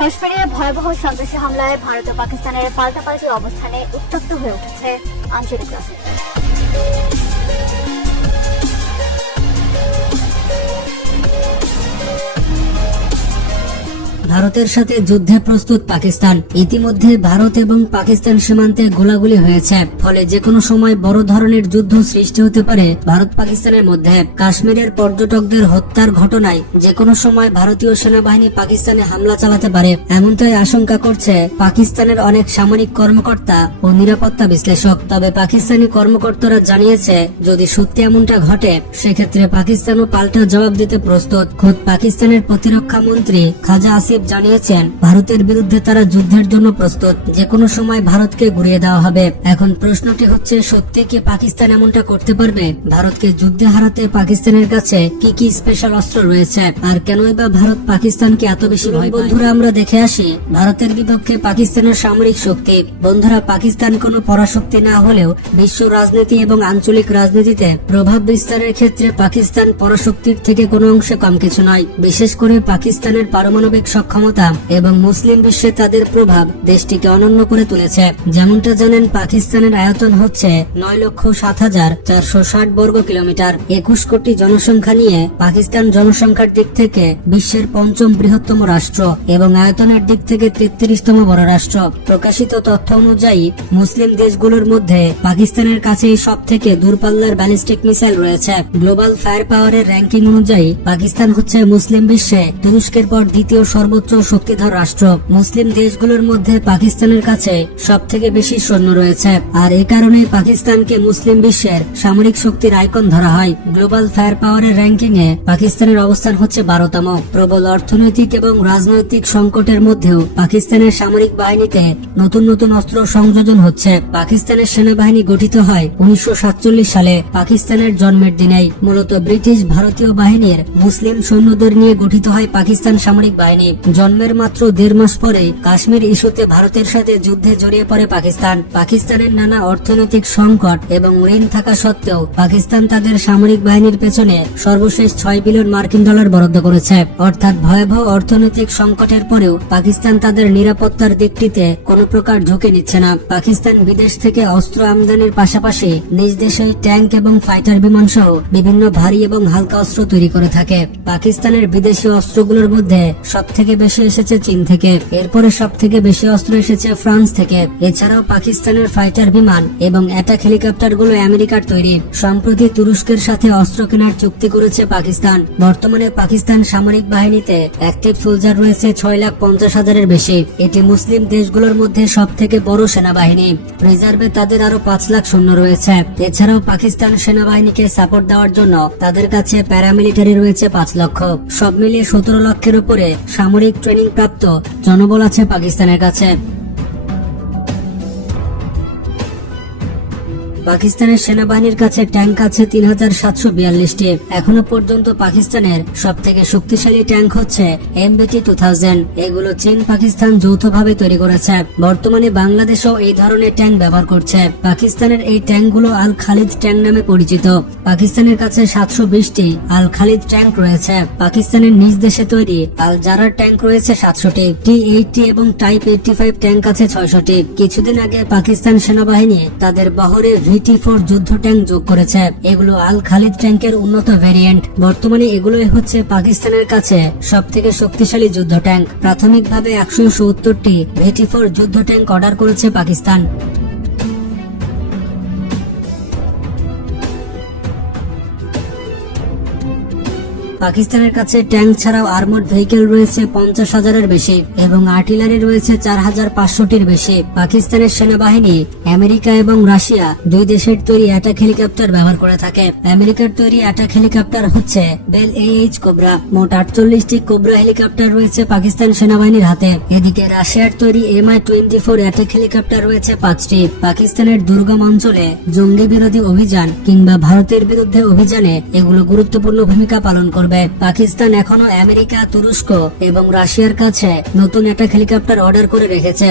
কাশ্মীরে ভয়াবহ সন্ত্রাসী হামলায় ভারত ও পাকিস্তানের পাল্টাপাল্টি অবস্থানে উত্তপ্ত হয়ে উঠেছে আঞ্চলিক রাজনীতি। ভারতের সাথে যুদ্ধে প্রস্তুত পাকিস্তান। ইতিমধ্যে ভারত এবং পাকিস্তান সীমান্তে গোলাগুলি হয়েছে, ফলে যে কোনো সময় বড় ধরনের যুদ্ধ সৃষ্টি হতে পারে ভারত পাকিস্তানের মধ্যে। কাশ্মীরের পর্যটকদের হত্যার ঘটনায় যে কোনো সময় ভারতীয় সেনাবাহিনী পাকিস্তানে হামলা চালাতে পারে, এমনটাই আশঙ্কা করছে পাকিস্তানের অনেক সামরিক কর্মকর্তা ও নিরাপত্তা বিশ্লেষক। তবে পাকিস্তানি কর্মকর্তারা জানিয়েছে, যদি সত্যি এমনটা ঘটে সেক্ষেত্রে পাকিস্তানও পাল্টা জবাব দিতে প্রস্তুত। খোদ পাকিস্তানের প্রতিরক্ষা মন্ত্রী খাজা আসিফ জানিয়েছেন, ভারতের বিরুদ্ধে তারা যুদ্ধের জন্য প্রস্তুত, যে কোনো সময় ভারতকে গুড়িয়ে দেওয়া হবে। এখন প্রশ্নটি হচ্ছে, সত্যি কি পাকিস্তান এমনটা করতে পারবে? ভারতকে যুদ্ধে হারাতে পাকিস্তানের কাছে কি কি স্পেশাল অস্ত্র রয়েছে, আর কেনই বা ভারত পাকিস্তানকে এত বেশি ভয় পায়? বন্ধুরা, আমরা দেখে আসি ভারতের বিপক্ষে পাকিস্তানের সামরিক শক্তি। বন্ধুরা, পাকিস্তান কোনো পরাশক্তি না হলেও বিশ্ব রাজনীতি এবং আঞ্চলিক রাজনীতিতে প্রভাব বিস্তারের ক্ষেত্রে পাকিস্তান পরাশক্তির থেকে কোনো অংশে কম কিছু নয়। বিশেষ করে পাকিস্তানের পারমাণবিক ক্ষমতা এবং মুসলিম বিশ্বে তাদের প্রভাব দেশটিকে অনন্য করে তুলেছে। যেমনটা জানেন, পাকিস্তানের আয়তন হচ্ছে 9,07,460 বর্গ কিলোমিটার। 21 কোটি জনসংখ্যা নিয়ে পাকিস্তান জনসংখ্যার দিক থেকে বিশ্বের 5ম বৃহত্তম রাষ্ট্র এবং আয়তনের দিক থেকে 33তম বড় রাষ্ট্র। প্রকাশিত তথ্য অনুযায়ী মুসলিম দেশগুলোর মধ্যে পাকিস্তানের কাছেই সব থেকে দূরপাল্লার ব্যালিস্টিক মিসাইল রয়েছে। গ্লোবাল ফায়ার পাওয়ারের র্যাঙ্কিং অনুযায়ী পাকিস্তান হচ্ছে মুসলিম বিশ্বে তুরস্কের পর দ্বিতীয় সর্বোচ্চ শক্তিধর রাষ্ট্র। মুসলিম দেশগুলোর মধ্যে পাকিস্তানের কাছে সব থেকে বেশি সৈন্য রয়েছে, আর এ কারণে পাকিস্তানকে মুসলিম বিশ্বের সামরিক শক্তির আইকন ধরা হয়। গ্লোবাল ফায়ার পাওয়ারের র্যাঙ্কিং এ পাকিস্তানের অবস্থান হচ্ছে 12তম। প্রবল অর্থনৈতিক এবং রাজনৈতিক সংকটের মধ্যেও পাকিস্তানের সামরিক বাহিনীতে নতুন নতুন অস্ত্র সংযোজন হচ্ছে। পাকিস্তানের সেনাবাহিনী গঠিত হয় 1947 সালে, পাকিস্তানের জন্মের দিনেই। মূলত ব্রিটিশ ভারতীয় বাহিনীর মুসলিম সৈন্যদের নিয়ে গঠিত হয় পাকিস্তান সামরিক বাহিনী। জন্মের মাত্র 1.5 মাস পরে কাশ্মীর ইস্যুতে ভারতের সাথে যুদ্ধে জড়িয়ে পড়ে পাকিস্তান। পাকিস্তানের নানা অর্থনৈতিক সংকট এবং ঋণ থাকা সত্ত্বেও পাকিস্তান তাদের সামরিক বাহিনীর পেছনে সর্বশেষ $6 বিলিয়ন বরাদ্দ করেছে। অর্থাৎ ভয়াবহ অর্থনৈতিক সংকটের পরেও পাকিস্তান তাদের নিরাপত্তার দিকটিতে কোনো প্রকার ঝুঁকি নিচ্ছে না। পাকিস্তান বিদেশ থেকে অস্ত্র আমদানির পাশাপাশি নিজ দেশে ট্যাঙ্ক এবং ফাইটার বিমান সহ বিভিন্ন ভারী এবং হালকা অস্ত্র তৈরি করে থাকে। পাকিস্তানের বিদেশি অস্ত্রগুলোর মধ্যে সব থেকে বেশি এসেছে চীন থেকে, এরপরে সব থেকে বেশি অস্ত্র এসেছে ফ্রান্স থেকে। এছাড়াও পাকিস্তানের ফাইটার বিমান এবং অ্যাটাক হেলিকপ্টার গুলো আমেরিকার তৈরি। সম্প্রতি তুরস্কের সাথে অস্ত্র কেনার চুক্তি করেছে পাকিস্তান। বর্তমানে পাকিস্তান সামরিক বাহিনীতে অ্যাক্টিভ সোলজার রয়েছে 6,50,000-এর বেশি। এটি মুসলিম দেশগুলোর মধ্যে সব থেকে বড় সেনাবাহিনী। রিজার্ভে তাদের আরো 5 লাখ সৈন্য রয়েছে। এছাড়াও পাকিস্তান সেনাবাহিনীকে সাপোর্ট দেওয়ার জন্য তাদের কাছে প্যারামিলিটারি রয়েছে 5 লক্ষ। সব মিলিয়ে 17 লক্ষের উপরে সামরিক ট্রেনিং প্রাপ্ত জনবল আছে পাকিস্তানের কাছে। পাকিস্তানের সেনাবাহিনীর কাছে ট্যাঙ্ক আছে 3,742টি। এখনো পর্যন্ত পাকিস্তানের সব থেকে শক্তিশালী ট্যাঙ্ক হচ্ছে MBT-2000। এগুলো চীন পাকিস্তান যৌথভাবে তৈরি করেছে। বর্তমানে বাংলাদেশও এই ধরনের ট্যাঙ্ক ব্যবহার করছে। পাকিস্তানের এই ট্যাঙ্কগুলো আল খালিদ ট্যাঙ্ক নামে পরিচিত। পাকিস্তানের কাছে 720টি আল খালিদ ট্যাঙ্ক রয়েছে। পাকিস্তানের নিজ দেশে তৈরি আল জারার ট্যাঙ্ক রয়েছে 700টি। T-80 এবং টাইপ 85 ট্যাঙ্ক আছে 600টি। কিছুদিন আগে পাকিস্তান সেনাবাহিনী তাদের বহরে VT-4 যুদ্ধ ট্যাঙ্ক যোগ করেছে। এগুলো আল খালিদ ট্যাঙ্কের উন্নত ভেরিয়েন্ট। বর্তমানে এগুলোই হচ্ছে পাকিস্তানের কাছে সব থেকে শক্তিশালী যুদ্ধ ট্যাঙ্ক। প্রাথমিকভাবে 170টি VT-4 যুদ্ধ ট্যাঙ্ক অর্ডার করেছে পাকিস্তান। পাকিস্তানের কাছে ট্যাঙ্ক ছাড়াও আর্মড ভেহিকেল রয়েছে 50,000-এর বেশি এবং আর্টিলারি রয়েছে 4,500-টির বেশি। পাকিস্তানের সেনাবাহিনী আমেরিকা এবং রাশিয়া দুই দেশের তৈরি অ্যাটাক হেলিকপ্টার ব্যবহার করে থাকে। আমেরিকার তৈরি অ্যাটাক হেলিকপ্টার হচ্ছে বেল AH কোবরা। মোট 48টি কোবরা হেলিকপ্টার রয়েছে পাকিস্তান সেনাবাহিনীর হাতে। এদিকে রাশিয়ার তৈরি Mi-24 অ্যাটাক হেলিকপ্টার রয়েছে 5টি। পাকিস্তানের দুর্গম অঞ্চলে জঙ্গি বিরোধী অভিযান কিংবা ভারতের বিরুদ্ধে অভিযানে এগুলো গুরুত্বপূর্ণ ভূমিকা পালন করবে। পাকিস্তান এখনো আমেরিকা, তুরস্ক এবং রাশিয়ার কাছে নতুন অ্যাটাক হেলিকপ্টার অর্ডার করে রেখেছে।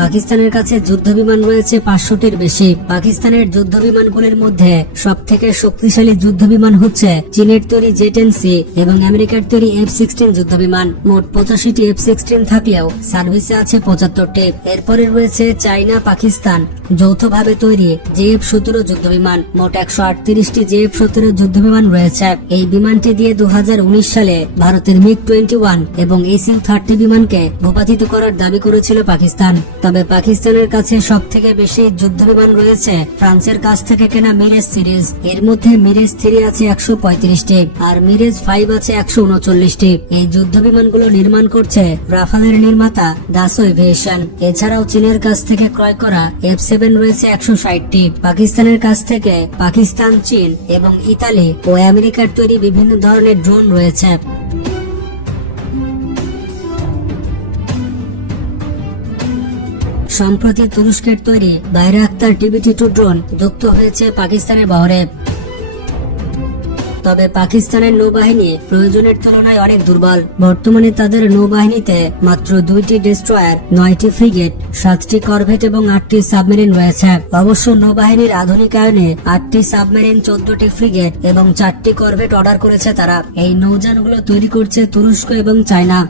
পাকিস্তানের কাছে যুদ্ধ বিমান রয়েছে 500টির বেশি। পাকিস্তানের যুদ্ধ বিমানগুলির মধ্যে সব থেকে শক্তিশালী যুদ্ধ বিমান হচ্ছে চীনের তৈরি জেট-10C এবং আমেরিকার তৈরি F-16 যুদ্ধ বিমান। মোট 85টি F-16 থাকলেও সার্ভিসে আছে 75টি। এরপরে রয়েছে চায়না পাকিস্তান যৌথভাবে তৈরি JF-17 যুদ্ধ বিমান। মোট 138টি JF-17 যুদ্ধ বিমান রয়েছে। এই বিমানটি দিয়ে 2019 সালে ভারতের MiG-21 এবং AC-30 বিমানকে ভূপাতিত করার দাবি করেছিল পাকিস্তান। তবে পাকিস্তানের কাছে সব থেকে বেশি যুদ্ধ বিমান রয়েছে ফ্রান্সের কাছ থেকে কেনা মিরেজ সিরিজ। এর মধ্যে মিরেজ 3 আছে 135টি আর মিরেজ 5 আছে 139টি। এই যুদ্ধ বিমানগুলো নির্মাণ করছে রাফালের নির্মাতা দাসো এভিয়েশন। এছাড়াও চীনের কাছ থেকে ক্রয় করা F-7 রয়েছে 160টি। পাকিস্তানের কাছ থেকে পাকিস্তান, চীন এবং ইতালি ও আমেরিকার তৈরি বিভিন্ন ধরনের ড্রোন রয়েছে। সম্প্রতি তুরস্কের তৈরি বাইরাক্তার TB2 ড্রোন যুক্ত হয়েছে পাকিস্তানের বহরে। তবে পাকিস্তানের নৌবাহিনী প্রয়োজনের তুলনায় অনেক দুর্বল। বর্তমানে তাদের নৌবাহিনীতে মাত্র 2টি ডেস্ট্রয়ার, 9টি ফ্রিগেট, 7টি করভেট এবং 8টি সাবমেরিন রয়েছে। অবশ্য নৌবাহিনীর আধুনিকায়নে 8টি সাবমেরিন, 14টি ফ্রিগেট এবং 4টি করভেট অর্ডার করেছে তারা। এই নৌযানগুলো তৈরি করছে তুরস্ক এবং চায়না।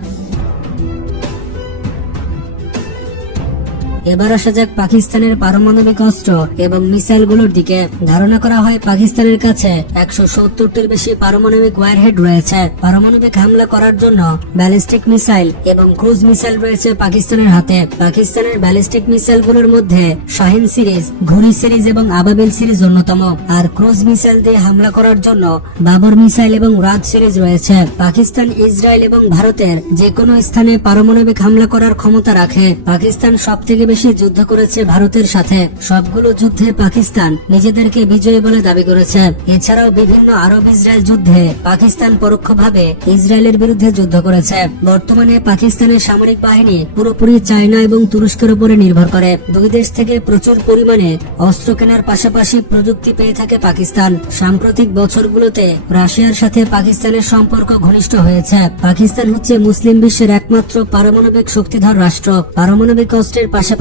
এবার আসা যাক পাকিস্তানের পারমাণবিক অস্ত্র এবং মিসাইলগুলোর দিকে। ধারণা করা হয় পাকিস্তানের কাছে 170টির বেশি পারমাণবিক ওয়ারহেড রয়েছে। পারমাণবিক হামলা করার জন্য ব্যালিস্টিক মিসাইল এবং ক্রুজ মিসাইল রয়েছে পাকিস্তানের হাতে। পাকিস্তানের ব্যালিস্টিক মিসাইলগুলোর মধ্যে শাহিন সিরিজ, ঘুরি সিরিজ এবং আবাবিল সিরিজ অন্যতম। আর ক্রুজ মিসাইল দিয়ে হামলা করার জন্য বাবর মিসাইল এবং রাজ সিরিজ রয়েছে। পাকিস্তান ইসরায়েল এবং ভারতের যে কোনো স্থানে পারমাণবিক হামলা করার ক্ষমতা রাখে। পাকিস্তান সবথেকে বেশি যুদ্ধ করেছে ভারতের সাথে। সবগুলো যুদ্ধে পাকিস্তান নিজেদেরকে বিজয়ী বলে দাবি করেছে। এছাড়াও বিভিন্ন আরব ইসরায়েল যুদ্ধে পাকিস্তান পরোক্ষভাবে ইসরায়েলের বিরুদ্ধে যুদ্ধ করেছে। বর্তমানে পাকিস্তানের সামরিক বাহিনী পুরোপুরি চায়না এবং তুরস্কের উপরে নির্ভর করে। দুই দেশ থেকে প্রচুর পরিমাণে অস্ত্র কেনার পাশাপাশি প্রযুক্তি পেয়ে থাকে পাকিস্তান। সাম্প্রতিক বছরগুলোতে রাশিয়ার সাথে পাকিস্তানের সম্পর্ক ঘনিষ্ঠ হয়েছে। পাকিস্তান হচ্ছে মুসলিম বিশ্বের একমাত্র পারমাণবিক শক্তিধর রাষ্ট্র। পারমাণবিক অস্ত্রের পাশাপাশি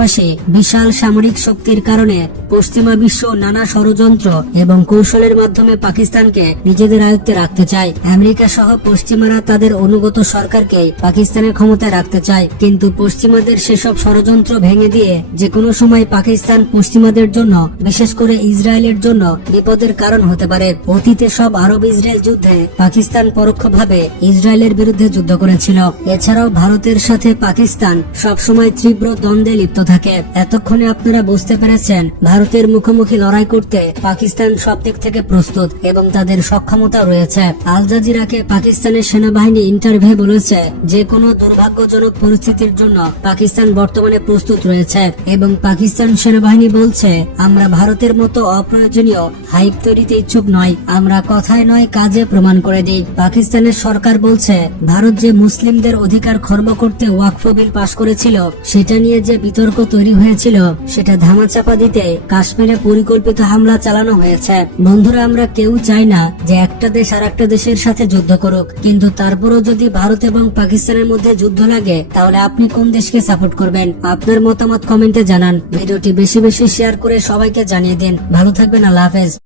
বিশাল সামরিক শক্তির কারণে পশ্চিমা বিশ্ব নানা ষড়যন্ত্র এবং কৌশলের মাধ্যমে পাকিস্তানকে নিজেদের আয়ত্তে রাখতে চায়। আমেরিকা সহ পশ্চিমারা তাদের অনুগত সরকারকে পাকিস্তানের ক্ষমতায় রাখতে চায়, কিন্তু পশ্চিমাদের সেসব ষড়যন্ত্র ভেঙে দিয়ে যে কোনো সময় পাকিস্তান পশ্চিমাদের জন্য, বিশেষ করে ইসরায়েলের জন্য বিপদের কারণ হতে পারে। অতীতে সব আরব ইসরায়েল যুদ্ধে পাকিস্তান পরোক্ষভাবে ইসরায়েলের বিরুদ্ধে যুদ্ধ করেছিল। এছাড়াও ভারতের সাথে পাকিস্তান সবসময় তীব্র দ্বন্দ্বে লিপ্ত থাকে। এতক্ষণে আপনারা বুঝতে পেরেছেন ভারতের মুখোমুখি লড়াই করতে পাকিস্তান সব দিক থেকে প্রস্তুত এবং তাদের সক্ষমতা রয়েছে। আল জাজিরাকে পাকিস্তানের সেনাবাহিনী ইন্টারভিউ বলেছে যে কোনো দুর্ভাগ্যজনক পরিস্থিতির জন্য পাকিস্তান বর্তমানে প্রস্তুত রয়েছে এবং পাকিস্তান সেনাবাহিনী বলছে, আমরা ভারতের মতো অপ্রয়োজনীয় হাইপ তৈরিতে ইচ্ছুক নয়, আমরা কথায় নয় কাজে প্রমাণ করে দিই। পাকিস্তানের সরকার বলছে ভারত যে মুসলিমদের অধিকার খর্ব করতে ওয়াকফ বিল পাশ করেছিল সেটা নিয়ে যে বিতর্ক তৈরি হয়েছিল সেটা ধামাচাপা দিতে কাশ্মীরে পরিকল্পিত হামলা চালানো হয়েছে। বন্ধুরা, আমরা কেউ চাই না যে একটা দেশ আর একটা দেশের সাথে যুদ্ধ করুক, কিন্তু তারপরও যদি ভারত এবং পাকিস্তানের মধ্যে যুদ্ধ লাগে তাহলে আপনি কোন দেশকে সাপোর্ট করবেন? আপনার মতামত কমেন্টে জানান। ভিডিওটি বেশি বেশি শেয়ার করে সবাইকে জানিয়ে দিন। ভালো থাকবেন। আল্লাহ হাফেজ।